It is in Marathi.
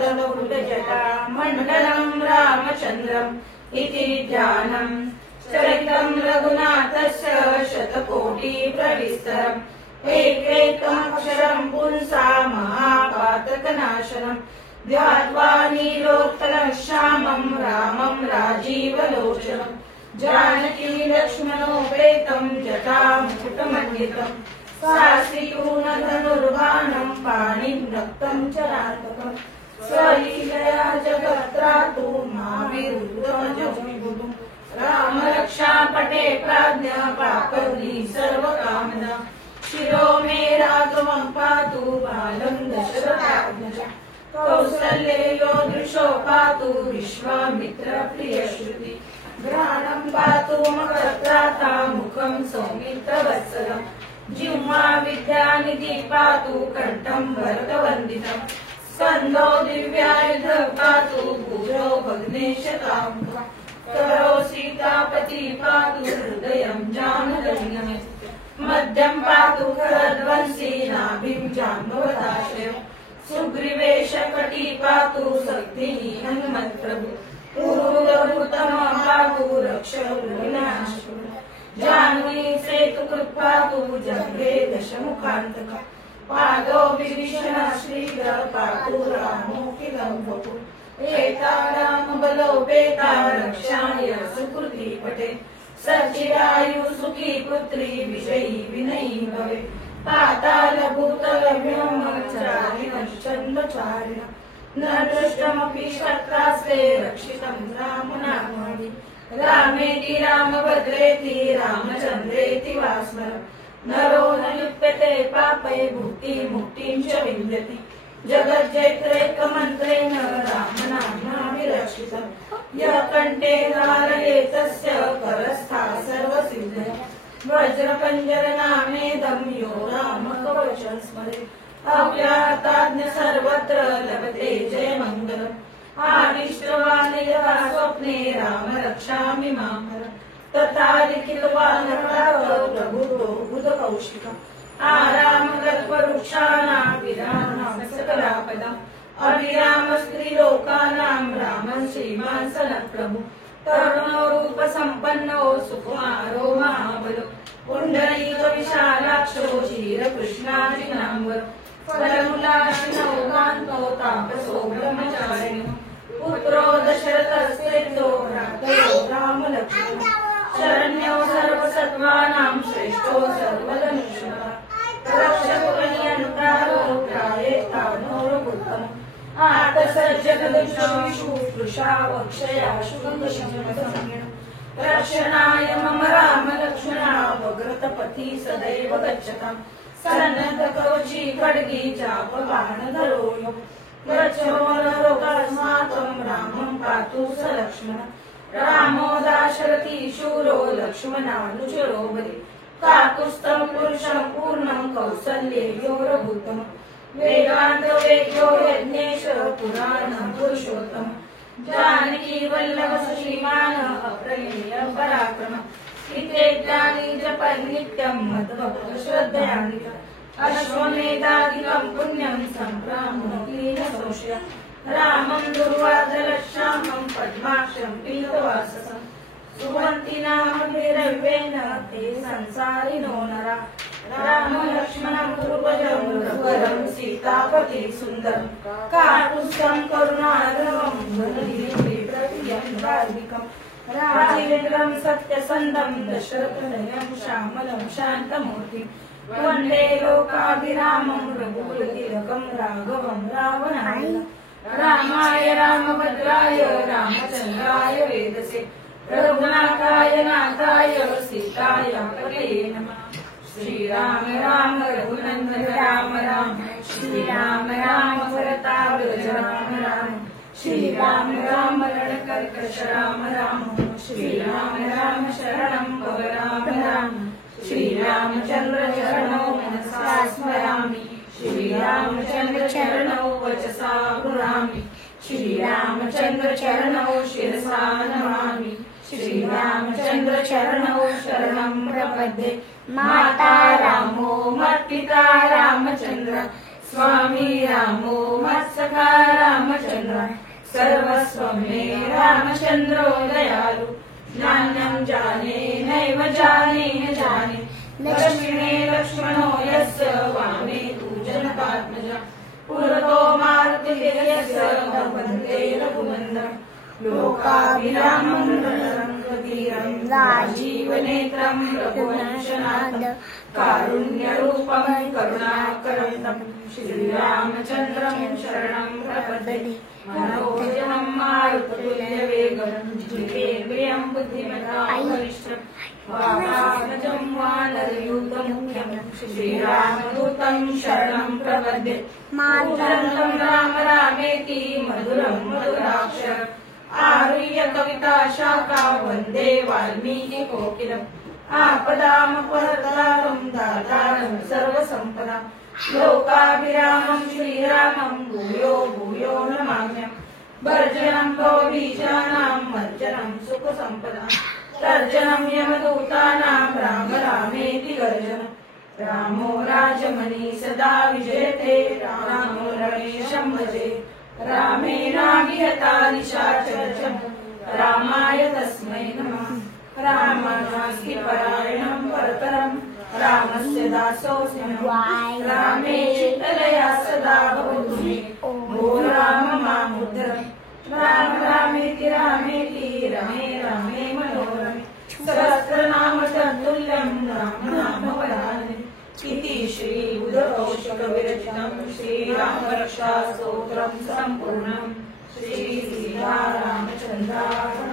गदगदजटा मण्डलं रामचन्द्रम् इति ध्यानम् चरितं रघुनाथस्य शतकोटिप्रविस्तरम् एकैकमक्षरं पुंसा महापातकनाशनम् ध्यात्वा नीलोत्पलश्यामं रामं राजीवलोचनम् जानकी लक्ष्मणोपेतं जटामुकुटमण्डितम् साश्रीपूर्णधनुर्बाणं पाणिं रक्तं चरान्तकम् स्वलीलया जगत्रातु माविरुद्धजगुम् रामरक्षापटे प्राज्ञा पापौली सर्वकामना शिरो मे राघवं पातु बालं दशरथात्मजा कौसल्ययो दृशो पातु विश्वामित्रप्रियश्रुति घ्राणं पातु मकरत्राता मुखं सौमित्रवत्सलम् जिह्वा विद्यानिधि पातु कण्ठं भरतवन्दितम् स्कन्धो दिव्यायुध पातु भुजो भग्नेशकामुकम् करो सीतापति पातु हृदयं जामदग्नम् मध्यं पातु खरध्वंसी नाभिं जाम्बवदाश्रयम् सुग्रीवेश कटी पातु शक्तिः हनुमत्प्रभु पूर्वभूतमं पातु रक्षविनाशु जाह्नवी सेतुकृत् पातु जग्रे दशमुखान्तकम् पादो विभीषण श्रीधर पातु रामोऽखिलं वपुः एता रामबलोपेता रक्षाय सुकृती पटे सचिरायु सुखी पुत्री विजयी विनयी भवेत् पातालभूतलव्योमचारिणश्चन्द्रचारिण न दृष्टमपि शत्रास्ते रक्षितं रामनामानि रामेति रामभद्रेति रामचन्द्रेति वा स्मरन् नरो न लिप्यते पापै भुक्तिं मुक्तिं च विन्दति जगज्जैत्रेकमन्त्रेण रामनाम्ना विरक्षितम् यः कण्ठे धारये तस्य करस्था सर्वसिद्धयः वज्रपञ्जरनामेदं यो रामकवचं स्मरेत् अव्याहताज्ञ सर्वत्र लभते जयमङ्गलम् आदिष्टवान् यदा स्वप्ने राम रक्षामि मामरम् तथा लिखितवान् प्रभुतो बुधकौशिकम् आरामगल्पवृक्षाणां विराणां सकलापदम् अभिरामस्त्रीलोकानां रामं श्रीमान् सनत्प्रभु तरुणो रूपसम्पन्नो सुकुमारो महाबलो पुण्डरीकविशालाक्षो क्षीरकृष्णार्जुनाम्बरो फलमूलाशिनो कान्तो तापसो ब्रह्मचारिणो पुत्रो दशरथस्तेजो भ्रातरो रामलक्ष्मणः शरण्यो सर्वसत्त्वानां श्रेष्ठो सर्वधनुषः रक्षकनियन्तारो त्रायेतानो रघुत्तमः आतसज्जगदुषु वृषावक्षयाशु गङ्गशमनसंज्ञः रक्षणाय मम राम लक्ष्मणावग्रतपथि सदैव गच्छताम् सन्नद्धकवची खड्गी चापबाणधरो यो गच्छमोररोगास्माकं रामं पातु स लक्ष्मणः रामो दाशरथी शूरो लक्ष्मणानुचरो बली काकुत्स्थं पुरुषं पूर्णं कौसल्येयो रघुत्तमः वेदान्तवेद्यो यज्ञेश पुराणं पुरुषोत्तमः जानकी वल्लभ श्रीमान् अप्रमेय पराक्रमः इत्येतानि जपन् नित्यं मद्भक्त श्रद्धयान्वितः अश्वमेधादिकं पुण्यं सम्प्राप्नोति न संशयः रामं दुर्वादलश्यामं पद्माक्षं पीतवाससं सुवन्ति नाम भैरवेन ते संसारिणो नरा राम लक्ष्मणं पूर्वजं रघुवरं सीतापति सुन्दरं काकुत्स्थं करुणार्णवं प्रतियं धार्मिकं राजेन्द्रं सत्यसन्धं दशरथनयं श्यामलं शान्तमूर्तिं वन्दे लोकाभिरामं रघुकुलतिलकं राघवं रावणाय रामाय रामभद्राय रामचन्द्राय वेदसे रघुनाथाय नाथाय सीताय पतये नमः। श्रीराम राम रघुनन्दन राम राम श्रीराम राम भरताग्रज राम राम श्रीराम राम रणकर्कश राम राम श्रीराम राम शरणं भव राम राम श्रीरामचन्द्र चरणौ मनसा स्मरामि श्रीरामचन्द्र चरणौ वचसा गृहामि श्रीरामचन्द्र चरणौ शिरसा नमामि श्रीरामचन्द्र चरणौ शरणं प्रपद्ये माता रामो मत्पिता रामचन्द्र स्वामी रामो मत्सखा रक्षा रामचंद्र सर्वस्वं मे रामचंद्रो दयालु नान्यं जाने नैव जाने न जाने दक्षिणे लक्ष्मणो यस्य वामे तु जनकात्मजा पुरतो मारुतिः यस्य वन्दे रघुनन्दनं लोकाभिरामं रणरङ्गधीरं राजीवनेत्रं रघुवंशनाथं कारुण्यरूपं करुणाकरं श्रीरामचन्द्रं शरणं प्रपद्ये मनोजवं मारुततुल्यवेगं जितेन्द्रियं बुद्धिमतां वरिष्ठं वातात्मजं वानरयूथमुख्यं श्रीरामदूतं शरणं प्रपद्ये कूजन्तं राम रामेति मधुरं मधुराक्षरम् आरुह्य कविता शाखा वन्दे वाल्मीकि कोकिलम् आपदामपहर्तारं दातारं सर्वसम्पदां लोकाभिरामं श्रीरामं भूयो भूयो नमाम्यहम् भर्जनं भवबीजानां मर्जनं सुखसम्पदां तर्जनं यमदूतानां राम रामेति गर्जनं रामो राजमणि सदा विजयते रामो रणेशं भजे रामेणाभिहता निशाचरजं रामाय तस्मै नमः रामानास्ति परायणं परतरं रामस्य दासोऽस्म्यहं रामे चित्तलया सदा भवतु मे भो राम मामुद्धर राम रामेति रामेति रमे रामे मनोरमे सहस्रनाम तत्तुल्यं राम नाम वरानने इति श्री उद्धवकौशिक विरचितं श्रीरामरक्षा स्तोत्रं सम्पूर्णं श्री सीतारामचन्द्रार्पणमस्तु।